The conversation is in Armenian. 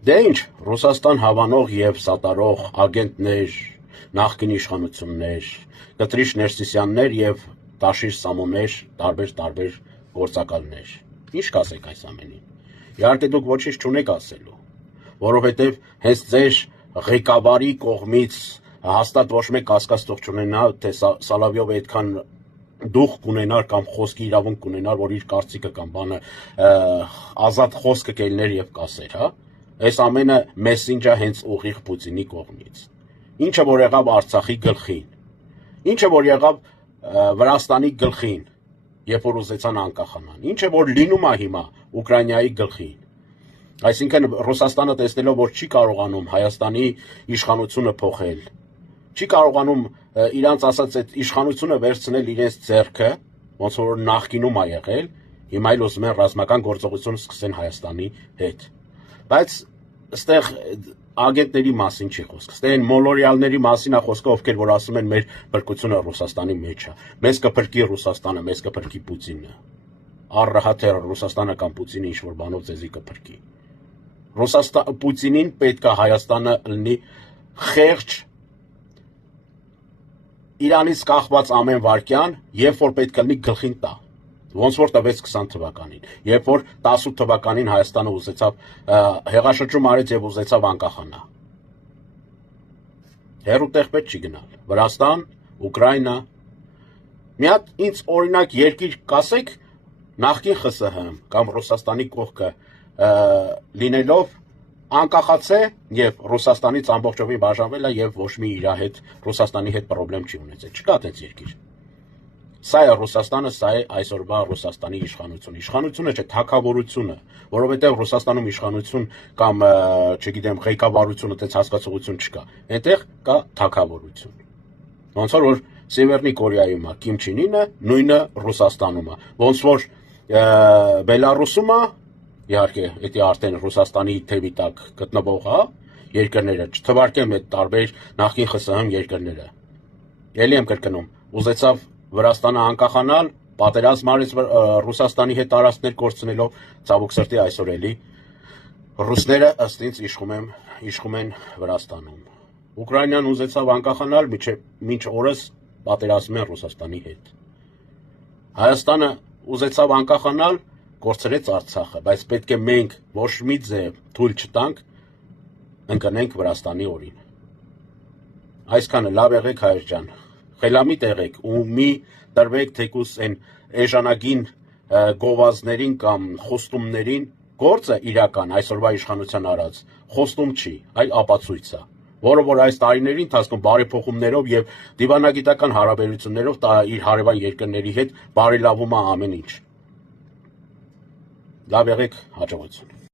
Դե ինչ, Ռուսաստան հավանող եւ սատարող ագենտներ, նախկին իշխանություններ, Կտրիշ Ներսիսյաններ եւ Տաշիր Սամոներ, տարբեր գործակալներ։ Ինչ կասեք այս ամենին։ Իհարկե դուք ոչինչ չունեք ասելու, որովհետեւ հենց ձեր ղեկավարի կողմից հաստատ ոչ մեկ կասկած չունենա, թե Սալավյովը այդքան դուխ կունենար կամ խոսքի իրավունք կունենար, որ իր կարծիքը կամ բանը ազատ խոսքը կելներ եւ կասեր, հա։ Այս ամենը մեսենջա հենց ուղիղ Պուտինի կողմից։ Ինչը որ եղավ Արցախի գլխին, ինչը որ եղավ Վրաստանի գլխին, երբ որ ուզեցան անկախանան, ինչը որ լինում է հիմա Ուկրաինայի գլխին։ Այսինքն Ռուսաստանը տեսնելով, որ չի կարողանում Հայաստանի իշխանությունը փոխել, չի կարողանում իրանց ասած այդ իշխանությունը վերցնել իրենց ձեռքը, ոնց որ նախկինում է եղել, հիմա էլ ուզում են ռազմական գործողություն սկսեն Հայաստանի հետ։ Բայց այստեղ ագենտների մասին չի խոսքը, այստեղ մոլորյալների մասին է խոսքը, ովքեր որ ասում են մեր բրկությունը Ռուսաստանի մեջ է։ Մեզ կփրկի Ռուսաստանը, մեզ կփրկի Պուտինը։ Առհատ թե Ռուսաստանը կամ Պուտինը ինչ որ բանով ձեզի կփրկի։ Պուտինին պետք է Հայաստանը լինի խեղճ, Իրանից կախված ամեն վարքյան, երբ որ պետք է լինի գլխին տա, ոնց որ տվեց 20 թվականին, երբ որ 18 թվականին Հայաստանը ուզեցավ հեղաշրջում արեց եւ ուզեցավ անկախանա։ Հեռու տեղ պետք չի գնալ։ Վրաստան, Ուկրաինա։ Մի հատ ինձ օրինակ երկիր կասեք, նախկին ԽՍՀՄ կամ Ռուսաստանի կողքը լինելով անկախացե եւ Ռուսաստանից ամբողջովին բաժանվել է եւ ոչ մի իր հետ Ռուսաստանի հետ խնդրեմ չի ունեցել։ Չկա այդպես երկիր։ Սա է Ռուսաստանը, սա է այսօրվա Ռուսաստանի իշխանությունը։ Իշխանությունը չէ, թագավորությունը, որովհետեւ Ռուսաստանում իշխանություն կամ, չգիտեմ, ղեկավարություն, այդպես հասկացողություն չկա։ Այնտեղ կա թագավորություն։ Ոնց որ Սևեռնի Կորեայում է Կիմ Չին Ինը, նույնը Ռուսաստանում է։ Ոնց որ Բելարուսում է, իհարկե, դա արդեն Ռուսաստանի թևի տակ գտնվող է, երկրները, չթվարկեմ այդ տարբեր նախկին ԽՍՀՄ երկրները։ Էլի եմ կրկնում, ուզեցավ Վրաստանը անկախանալ, պատերազմ արեց Ռուսաստանի հետ տարածքներ կորցնելով, ցավոք սրտի այսօր էլի ռուսները ըստ ինձ իշխում են Վրաստանում։ Ուկրաինան ուզեցավ անկախանալ, մինչ օրս պատերազմում են Ռուսաստանի հետ։ Հայաստանը ուզեցավ անկախանալ, կորցրեց Արցախը, բայց պետք է մենք ոչ մի ձև թույլ չտանք ընկնենք Վրաստանի օրին։ Այսքանը լավ եղեք հայր ջան, խելամիտ եղեք ու մի տրվեք թեկուս այն էժանագին գովազներին կամ խոստումներին, գործը իրական այսօրվա իշխանության արած խոստում չի, այլ ապացույց է, որը որ այս տարիների ընթացքում բարեփոխումներով եւ դիվանագիտական հարաբերություններով իր հարևան երկրների հետ բարելավում է ամեն ինչ։ Լավ եղեք, հաջողություն։